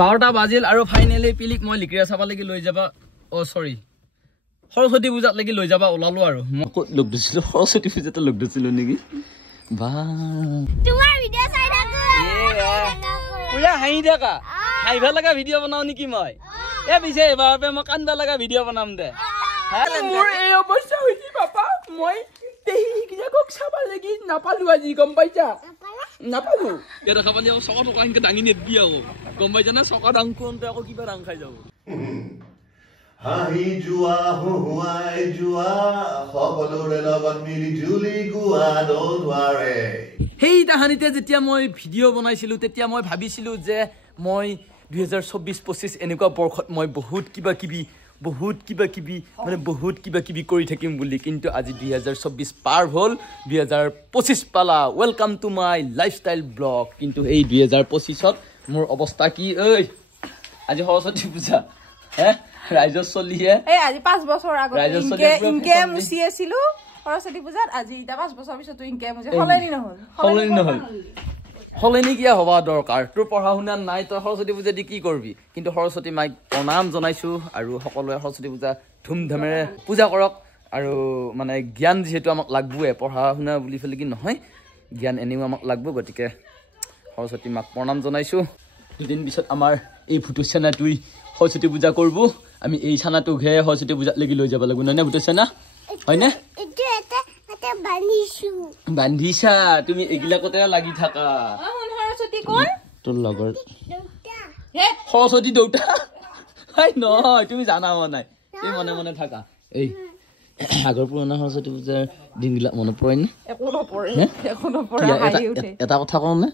12টা বাজিল আৰু ফাইনেলি পিলিক মই লিক্ৰিয়া চাবা লাগি লৈ যাবা সৰি সৰস্বতী পূজাত লাগি লৈ যাবা ওলালো আৰু মই লগ দিছিলো সৰস্বতী পূজাতে লগ দিছিলো নেকি বা তোমাৰ ভিডিও চাই থাকো পুৰা হাঁহি থাকা হাঁহিবা লগা ভিডিও বনাও নেকি মই এ পিছে এবাৰ মই কান্দা লগা ভিডিও বনাম দে মোৰ এই অৱস্থা হৈছে বাবা মই তেহিকিজাকক চাবা লাগি নাপালো আজি গম পাইছা নাপালো এটা খাবালি আকৌ চকা টকা ইনকে দাঙি নেদবি আকৌ গম পাইছা না চকা দাংকোনতে আকৌ কিবা দাং খাই যাব হাঁহি যোৱা হুৱাই যোৱা সকলোৰে লগত মিলি জুলি গোৱা দোৱাৰে সেই তাহানিতে যেতিয়া মই ভিডিঅ' বনাইছিলো তেতিয়া মই ভাবিছিলো যে মই 2024-25 এনেকুৱা বৰ্ষত মই বহুত কিবা কিবি কৰি থাকিম বুলি কিন্তু আজি 2024 পাৰ হ'ল 2025 পালা welcome to my lifestyle blog কিন্তু এই 2025ত মোৰ অৱস্থা কি ঐ আজি সৰস্বতী পূজা হে ৰাইজৰ চলিহে এই আজি 5 বছৰ আগত ইনকে মুছি আছিল সৰস্বতী পূজাত আজি এটা 5 বছৰ পিছত ইনকে মুছে হলেনি নহল হলেনি কিয়া হবা দৰকাৰ তোৰ পঢ়া শুনা নাই তই সৰস্বতী পূজা দি কি কৰবি কিন্তু সৰস্বতী মাইক প্ৰণাম জনাইছো আৰু সকলোৱে সৰস্বতী পূজা ধুমধামেৰে পূজা কৰক আৰু মানে জ্ঞান যেহেতু আমাক লাগবয়ে পঢ়া শুনা বুলি ফেলে কি নহয় জ্ঞান এনেও আমাক লাগব গতিকে সৰস্বতী মাক প্ৰণাম জনাইছো দুদিন পিছত আমাৰ এই ভুতুচানাটোই সৰস্বতী পূজা কৰব আমি এই চানাটোক হে সৰস্বতী পূজাত লাগি লৈ যাব লাগিব নহয় না ভুতুচানা হয়নে বান্ধিছা তুমি এগিলাকতে লাগি থাকা সৰস্বতী কোন তোৰ লগৰ সৰস্বতী দেউতা হাই নহয় তুমি জানা নাই তুমি মনে মনে থাকা এই আগৰ পুৰণা সৰস্বতী পূজাৰ দিনবিলাক মনত পৰে নে একো নপৰে এটা কথা কওঁ নে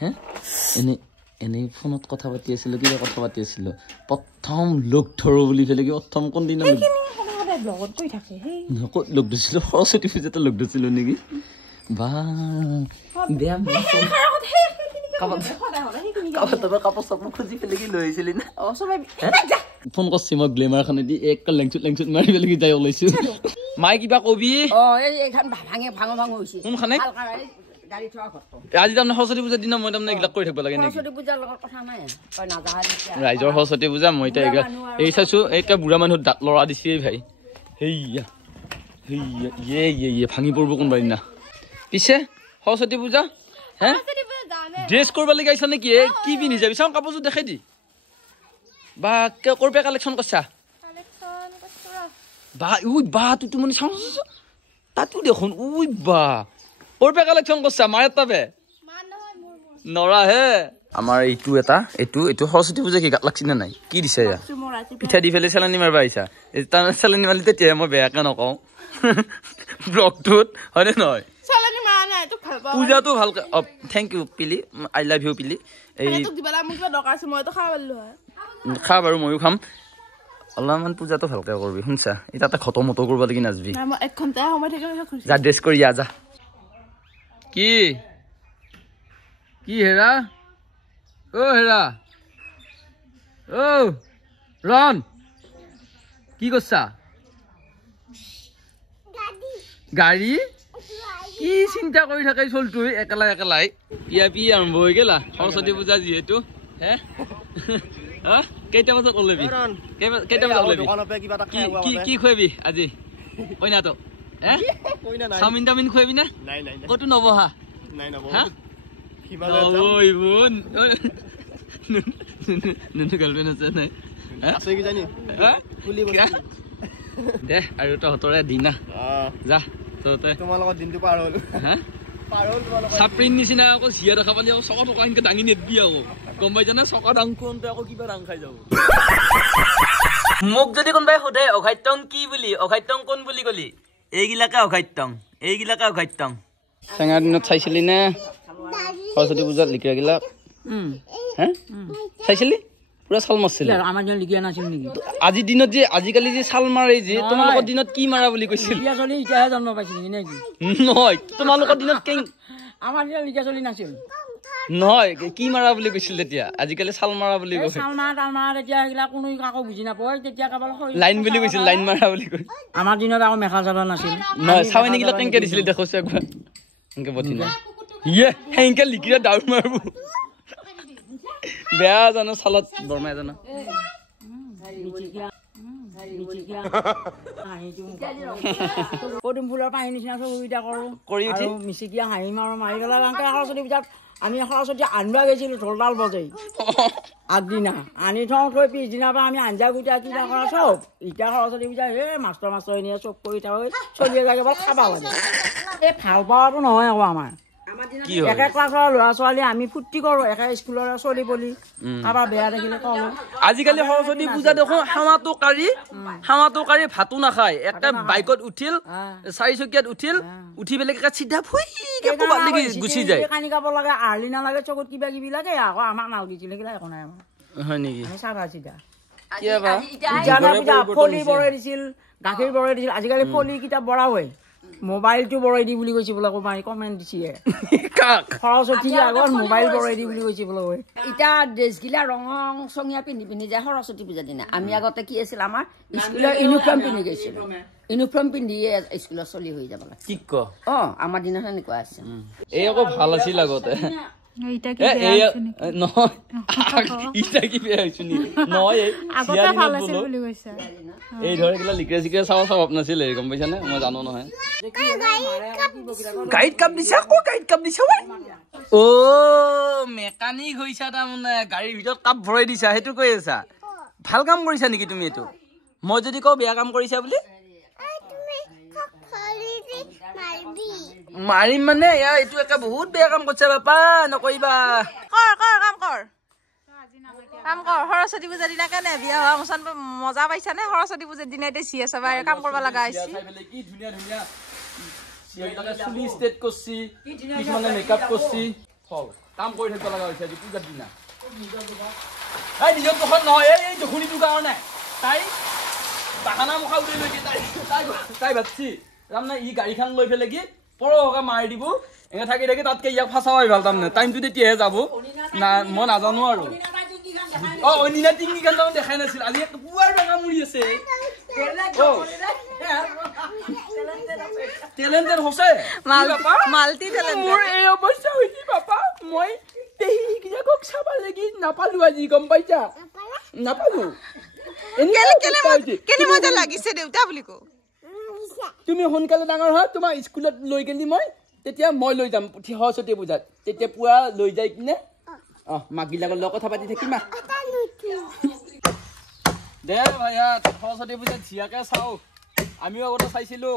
হে এনেই ফোনত কথা পাতি আছিলো কিবা কথা পাতি আছিলো প্ৰথম লগ ধৰো বুলি ফেলে কি প্ৰথম কোন দিনা লগ দিছিলো সৰস্বতী পূজাতে লগ দিছিলো নেকি বা বেয়া কাপোৰ চাপোৰ খুজি পেলাই কি লৈ আহিছিলি না ফোন কৰিছি মই গ্লেমাৰখনে দি এক লেংচুট মাৰি পেলাই কি যাই ওলাইছো মাই কিবা কবি কোনখানে আজি তাৰমানে সৰস্বতী পূজাৰ দিনা মই তাৰমানে এইবিলাক কৰি থাকিব লাগে নেকি ৰাইজৰ সৰস্বতী পূজা মই এতিয়া এই চাইছো এতিয়া বুঢ়া মানুহ দাঁত লৰা দিছে ভাই হেইয়া ভাঙি পৰিব কোনোবা দিনা পিছে সৰস্বতী পূজা হে ড্ৰেছ কৰিব লাগি আহিছা নেকি কি পিন্ধি যাবি চাওঁ কাপোৰযোৰ দেখাই দি বা কৰপে কালেকশ্যন কৰিছা বা তুই মানে চাওঁ তাতো দেখোন বা কৰপে কালেকশ্যন কৰিছা মাৰ তাবে নৰা হে আমাৰ এইটো সৰস্বতী পূজা কি গাত লাগছি নে নাই কি দিছে পিঠা দি পেলাই চেলানি মাৰিব আহিছা চেলানি মাৰিলে তেতিয়াহে মই বেয়াকে নকওঁ ব্লগটোত হয়নে নহয় পূজাটো ভালকে thank you Pili I love you Pili খা বাৰু ময়ো খাম অলপমান পূজাটো ভালকে কৰবি শুনছা এতিয়া তাতে খতম কৰিব লাগি নাজবি যা ড্ৰেছ কৰি যা কি হেৰা ৰন কি কৰছা গাড়ী কি চিন্তা কৰি থাকে চলটো একেলাই পি আৰম্ভ হৈ গেলা সৰস্বতী পূজা যিহেতু হে কেইটা বজাত ওলাবি কি খুৱাবি আজি কইনাটো চাওমিন টাউমিন খুৱাবি না ক'তো নবহা দে আৰু তহঁতৰে দিনা যা তোমাৰ লগত দিনটো পাৰ হ'ল চাপৰিন নিচিনা আকৌ জিয়া দেখা পালি আকৌ চকা টকা এনেকে দাঙি নেদবি আকৌ গম পাইছা না চকা দাংকোনতে আকৌ কিবা দাং খাই যাব মোক যদি কোনোবাই সোধে অঘাত্যং কি বুলি অঘাত্যং কোন বুলি কলি এইগিলাকে অঘাত্যং চেঙাৰ দিনত চাইছিলি নে সৰস্বতী পূজাত লিখিয়া গিলাক হে চাইছিলি পুৰা চাল মাৰছিল আমাৰ দিনত লিখিয়া নাছিল নেকি আজিৰ দিনত যে আজিকালি যে চাল মাৰে যে তোমালোকৰ দিনত কি মাৰা বুলি কৈছিল লিখিয়া চলি এতিয়াহে জন্ম পাইছিল নেকি নহয় তোমালোকৰ দিনত আমাৰ দিনত লিখিয়া চলি নাছিল নহয় কি মাৰা বুলি কৈছিল তেতিয়া আজিকালি চাল মাৰা বুলি কৈছিল চাল মাৰা তেতিয়া সেইগিলা কোনো কাকো বুজি নাপায় তেতিয়া কেৱল লাইন বুলি কৈছিল লাইন মাৰা বুলি কৈ আমাৰ দিনত আকৌ মেখা চাদৰ নাছিল নহয় চাউনি গিলা কেনেকে দিছিল দেখোছে একবাৰ এনেকে বঠি না ইয়ে হেংকে লিখিয়া দাউৰ মাৰব বেয়া জানো চালত বৰমাই জানো পদুম ফুলৰ পানী নিচিনা সুবিধা কৰো কৰি উঠি মিচিকিয়া হাঁহি মাৰো মাৰি পেলাই সৰস্বতী পূজাত আমি সৰস্বতী আনিব গৈছিলো ঢোলডাল বজাই আগদিনা আনি থওঁ থৈ পিছদিনাৰ পৰা আমি আঞ্জা গুটা কিবা কৰা চব এতিয়া সৰস্বতী পূজা মাষ্টৰ এনে চব কৰি থৈ চলি এজাকে বাৰু খাব লাগে এই ভাল পোৱাটো নহয় আকৌ আমাৰ একে ক্লাছৰ ল'ৰা ছোৱালী আমি ফূৰ্তি কৰো একে স্কুলৰ চলি পলি কাৰোবাৰ বেয়া দেখিলে কওঁ আজিকালি সৰস্বতী পূজা দেখোন হামাটো কাৰি ভাতো নাখায় একটা বাইকত উঠিল 4 চকীয়াত উঠি পেলাই চিধা ফুইকে ক'বাত লাগি গুচি যায় কানি কাব লাগে আৰলি নালাগে চকুত কিবা কিবি লাগে আকৌ আমাক নালগিছিলে কিলা একো নাই আমাৰ হয় নেকি আমি চাবা চিধা কিবা ফলি বৰাই দিছিল গাখীৰ বৰাই দিছিল আজিকালি ফলি কিতাপ বৰা হয় মোবাইলটো বৰাই দি বুলি কৈছে বোলে কমেণ্ট দিছে সৰস্বতী আগত মোবাইল বৰাই দি বুলি কৈছে বোলে এতিয়া ড্ৰেছগিলা ৰং চঙীয়া পিন্ধি যায় সৰস্বতী পূজাৰ দিনা আমি আগতে কি আছিল আমাৰ স্কুলৰ ইউনিফৰ্ম পিন্ধি গৈছিলো ইউনিফৰ্ম পিন্ধিয়ে স্কুলত চলি হৈ যাব লাগে কি ক আমাৰ দিনত এনেকুৱা আছে এই আকৌ ভাল আছিল আগতে এই ধৰ কিবা লিকৰে চিকৰে চাব স্বভাৱ নাছিলে গম পাইছানে মই জানো নহয় গাড়ীত কাম দিছা আকৌ গাড়ীত কাম দিছা অ মেকানিক হৈছা তাৰমানে গাড়ীৰ ভিতৰত কাপ ভৰাই দিছা সেইটো কৈ আছা ভাল কাম কৰিছা নেকি তুমি এইটো মই যদি কওঁ বেয়া কাম কৰিছা বুলি মাৰিম মানে এইটো একে বহুত বেয়া কাম কৰিছে বাপা নকৰিবা কাম কৰ সৰস্বতী পূজাৰ দিনা কেনে বিয়া হোৱা মুছন মজা পাইছা নে সৰস্বতী পূজাৰ দিনা এতিয়া চিয়া চাবা কাম কৰিব লগা হৈছে কি ধুনীয়া ধুনীয়া চিয়াবিলাকে চুলি ষ্টেট কৰিছি কিছুমানে মেকআপ কৰিছি কাম কৰি থাকিব লগা হৈছে আজি পূজাৰ দিনা এই নিজৰ দুখন নহয় এই দুখনিটোৰ কাৰণে তাই বাহানা মুখা উলিয়াই লৈ তাই ভাবছি তাৰমানে ই গাড়ীখন লৈ পেলাই কি পৰহকে মাৰি দিব এনেকে থাকি থাকি তাতকে ইয়াক ফাঁচাই ভাল তাৰমানে টাইমটো তেতিয়াহে যাব না মই নাজানো আৰু অনিনা টিঙি গান তাৰমানে দেখাই নাছিল আজি পুৱাৰ বেগা মুৰি আছে টেলেণ্টেড হৈছে মাল্টি টেলেণ্টেড মোৰ এই অৱস্থা হৈছে বাপা মই তেহিকিনাকক চাব লাগি নাপালো আজি গম পাইছা নাপালো কেলে মজা লাগিছে দেউতা বুলি কওঁ তুমি সোনকালে ডাঙৰ হয় তোমাৰ স্কুলত লৈ গেলি মই তেতিয়া মই লৈ যাম সৰস্বতী পূজাত তেতিয়া পুৱা লৈ যাই কিনে মাকবিলাকৰ লগত কথা পাতি থাকিম দে ভাইয়া সৰস্বতী পূজাত ঝিয়াকে চাওঁ আমিও আগতে চাইছিলো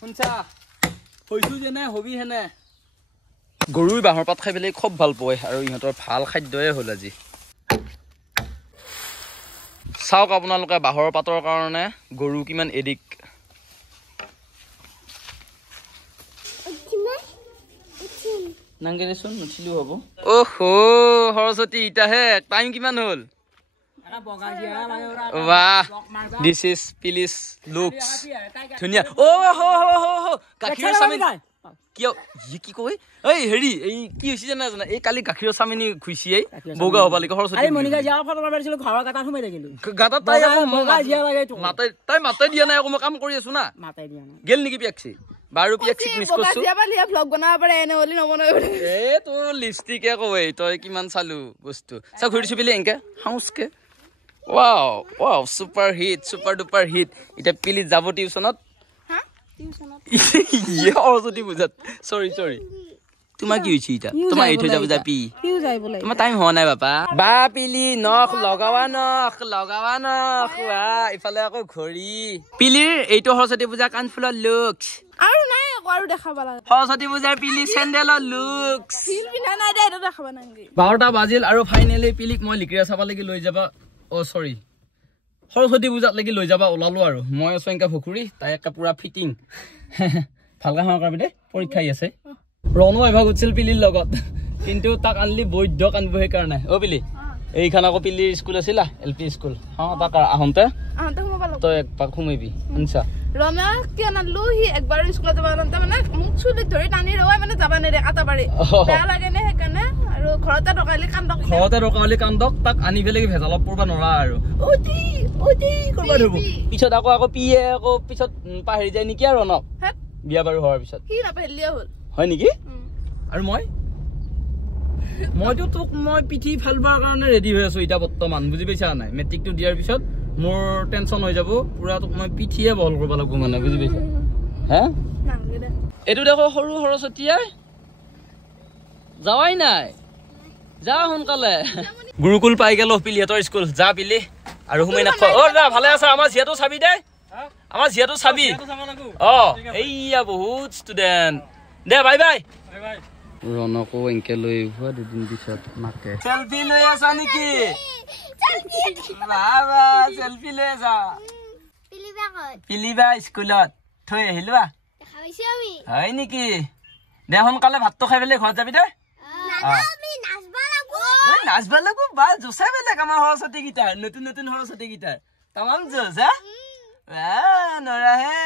শুনছা হৈছো যেনে হবি হেনে গৰুই বাঁহৰ পাত খাই পেলাই খুব ভাল পায় আৰু ইহঁতৰ ভাল খাদ্যই হ'ল আজি চাওক আপোনালোকে বাঁহৰ পাতৰ কাৰণে গৰু কিমান এডিক নাংগেৰেচোন নুঠিলো হ'ব অহো সৰস্বতী ইটাহে টাইম কিমান হ'ল বাহ দিছ ইজ পিলিছ লুকছ ধুনীয়া গাখীৰৰ চামিনি কিয় কি কয় এই হেৰি এই কি হৈছে জানা জানা এই কালি গাখীৰৰ চামিনি খুইছি বগা হ'ব লাগে সৰস্বতী তাই মাতাই দিয়া নাই আকৌ মই কাম কৰি আছো না গেল নেকি পিয়াকছি বাৰু পিয়াকছি মিছ কৰিছো তোৰ লিপষ্টিকে কয় তই কিমান চালো বস্তু চা ঘূৰিছো পিলি এনেকে হাউচকে wow super hit super duper hit এতিয়া পিলি যাব টিউচনত সৰস্বতী পূজাত চৰি তোমাৰ কি হৈছে এতিয়া তোমাৰ এৰি থৈ যাব যাবি তোমাৰ টাইম হোৱা নাই বাপা বা পিলি নখ লগাৱা নখ ইফালে আকৌ ঘড়ী পিলিৰ এইটো সৰস্বতী পূজা কাণফুলৰ লুকছ আৰু নাই আৰু দেখাব লাগে সৰস্বতী পূজাৰ পিলি চেণ্ডেলৰ লুকছ ফিল পিন্ধা নাই দে এটা দেখাব নাংগে 12টা বাজিল আৰু ফাইনেলি পিলিক মই লিকৰা চাবা লাগি লৈ যাবা সৰি সৰস্বতী পূজাত লাগি লৈ যাবা ওলালো আৰু মই আছো এনেকা ভুকুৰি তাই একটা পুৰা ফিটিং ভালকা হাঁ কৰাবি দে পৰীক্ষাই আছে ৰণো এভাগ উঠিছিল পিলিৰ লগত কিন্তু তাক আনলি বৈধ কান্দিব সেইকাৰণে পিলি এইখান আকৌ পিলিৰ স্কুল আছিলা LP স্কুল তাক আহোঁতে তই একপাক সোমাবি শুনছা ৰমা কি আনলো হি একবাৰ স্কুলত যাব আনতে মানে মোক চুলি ধৰি টানি ৰয় মানে যাব নেৰে আটা পাৰি বেয়া লাগে নে সেইকাৰণে আৰু ঘৰতে ৰকালি কান্দক তাক আনি পেলাই ভেজালত পৰবা নৰা আৰু ওটি কৰবা ধব পিছত আকৌ পিয়ে আকৌ পিছত পাহৰি যায় নেকি আৰু ন বিয়া বাৰু হোৱাৰ পিছত কি নাপাহৰিলিয়া হ'ল হয় নেকি আৰু মই মইতো তোক মই পিঠি ফালবাৰ কাৰণে ৰেডি হৈ আছো এতিয়া বৰ্তমান বুজি পাইছা নাই মেট্ৰিকটো দিয়াৰ পিছত মোৰ টেনচন হৈ যাব পুৰা তোক মই পিঠিয়ে বল কৰিব লাগিব মানে বুজি পাইছা হা এইটো দেখো সৰু সৰস্বতীয়ে যাৱাই নাই যা সোনকালে গুৰুকুল পাই গেল পিলিহঁতৰ স্কুল যা পিলি আৰু সোমাই নাখ অ যা ভালে আছা আমাৰ জিয়াটো চাবি দে আমাৰ জিয়াটো চাবি অ এইয়া বহুত ষ্টুডেন্ট দে বাই বাই ৰণকো এনকে লৈ ভুৱা দুদিন পিছত মাকে সেলফি লৈ আছা নেকি বাবা সেলফি লৈ আছা পিলিবা স্কুলত থৈ আহিলোৱা হয় নেকি দে সোনকালে ভাতটো খাই পেলাই ঘৰত যাবি দে নাচবা লাগো বা জোচা বেলেগ আমাৰ সৰস্বতী গীটাৰ নতুন নতুন সৰস্বতী গীটাৰ তামাম জোচ হা নৰাহে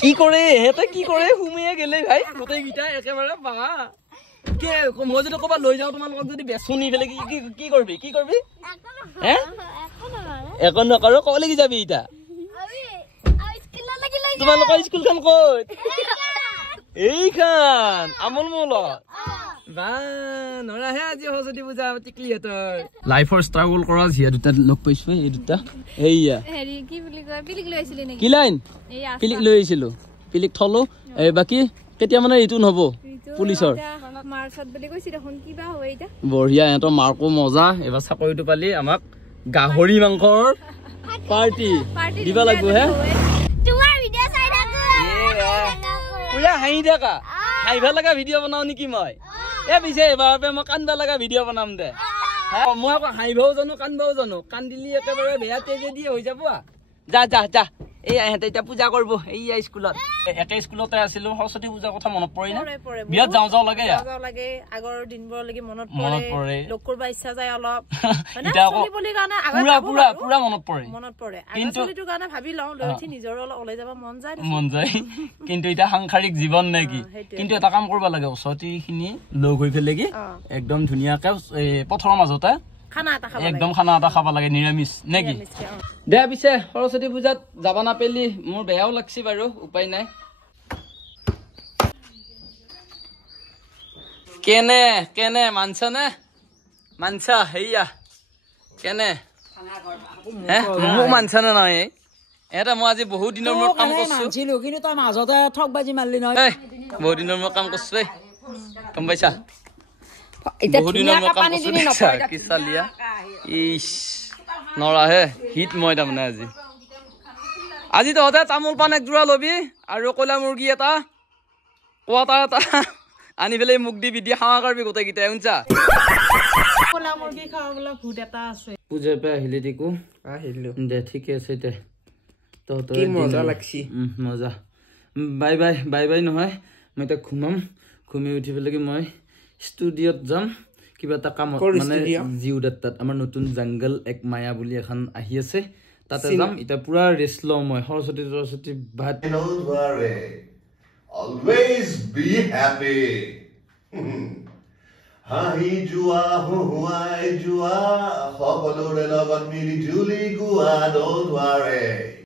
কি কৰে হেতে কি কৰে হুমিয়ে গেলে ভাই গোটেই গীটাৰ একেবাৰে বাহা কে মই যদি ক'বা লৈ যাওঁ তোমালোকক যদি বেচুনি ফেলে কি কৰবি হে একো নকৰো ক'ব লাগি যাবি ইটা তোমালোকৰ স্কুলখন ক'ত এইখান আমল মলত বা নৰাহে আজি সৰস্বতী পূজা টিকলিহঁতৰ লাইফৰ ষ্ট্ৰাগল কৰা জিয়া দুটা লগ পাইছো এই দুটা এইয়া হেৰি কি বুলি কয় পিলিক লৈ আছিলি নেকি কি লাইন পিলিক লৈ আহিছিলো পিলিক থলো এই বাকি কেতিয়া মানে এইটো নহব পুলিচৰ মাৰ্চত বুলি কৈছি দেখোন কিবা হয় এটা বঢ়িয়া এহঁতৰ মাৰ্কো মজা এবাৰ চাকৰিটো পালি আমাক গাহৰি মাংসৰ পাৰ্টি দিবা লাগিব হে তোমাৰ ভিডিঅ' চাই থাকো পুৰা হাঁহি থাকা হাঁহিবা লগা ভিডিঅ' বনাও নেকি মই এ পিছে এবাৰ মই কান্দবা লগা ভিডিঅ' বনাম দে মই আকৌ হাঁহিবাও জানো কান্দবাও জানো কান্দিলি একেবাৰে বেয়া তেজে দিয়ে হৈ যাব যা যা যা এই ইহঁতে এতিয়া পূজা কৰিব এইয়া স্কুলত একে স্কুলতে আছিলো সৰস্বতী পূজাৰ কথা মনত পৰে না বিয়াত যাওঁ যাওঁ লাগে আগৰ দিনবোৰলৈকে মনত পৰে লগ কৰিব ইচ্ছা যায় অলপ পুৰা মনত পৰে কিন্তু কাৰণে ভাবি লওঁ লৈ উঠি নিজৰ অলপ ওলাই যাব মন যায় কিন্তু এতিয়া সাংসাৰিক জীৱন নে কি কিন্তু এটা কাম কৰিব লাগে ওচৰতে খিনি লগ হৈ পেলাই কি একদম ধুনীয়াকে পথৰৰ মাজতে একদম খানা এটা খাব লাগে নিৰামিষ নেকি দে পিছে সৰস্বতী পূজাত যাবা নাপেলি মোৰ বেয়াও লাগছি বাৰু উপায় নাই কেনে কেনে মানছা হেইয়া কেনে মোক মানছা নে নহয় এটা মই আজি বহুত দিনৰ মূৰত কাম কৰিছো কিন্তু তই মাজতে ঠগবাজি মাৰলি নহয় বহুত দিনৰ মূৰত কাম কৰিছো গম পাইছা নৰাহে হিট মই তাৰমানে আজি তহঁতে তামোল পাণ একযোৰা লবি আৰু কয়লা মুৰ্গী এটা কোৱাটাৰ এটা আনি পেলাই মোক দিবি দি খাৱা কৰবি গোটেইকেইটাই শুনছা পূজাৰ পৰা আহিলি টিকু দে ঠিকে আছে দে তহঁতৰ মজা লাগছি মজা বাই বাই বাই বাই নহয় মই এতিয়া ঘুমি উঠি পেলাই মই ষ্টুডিঅ'ত যাম কিবা এটা কামত মানে জিউদাত আমাৰ নতুন জংগল এক মায়া বুলি এখন আহি আছে তাতে যাম এতিয়া পুৰা ৰেষ্ট লওঁ মই সৰস্বতী ভাত always be happy হাঁহি যোৱা হুৱাই যোৱা সকলোৰে লগত মিলি জুলি গোৱা don't worry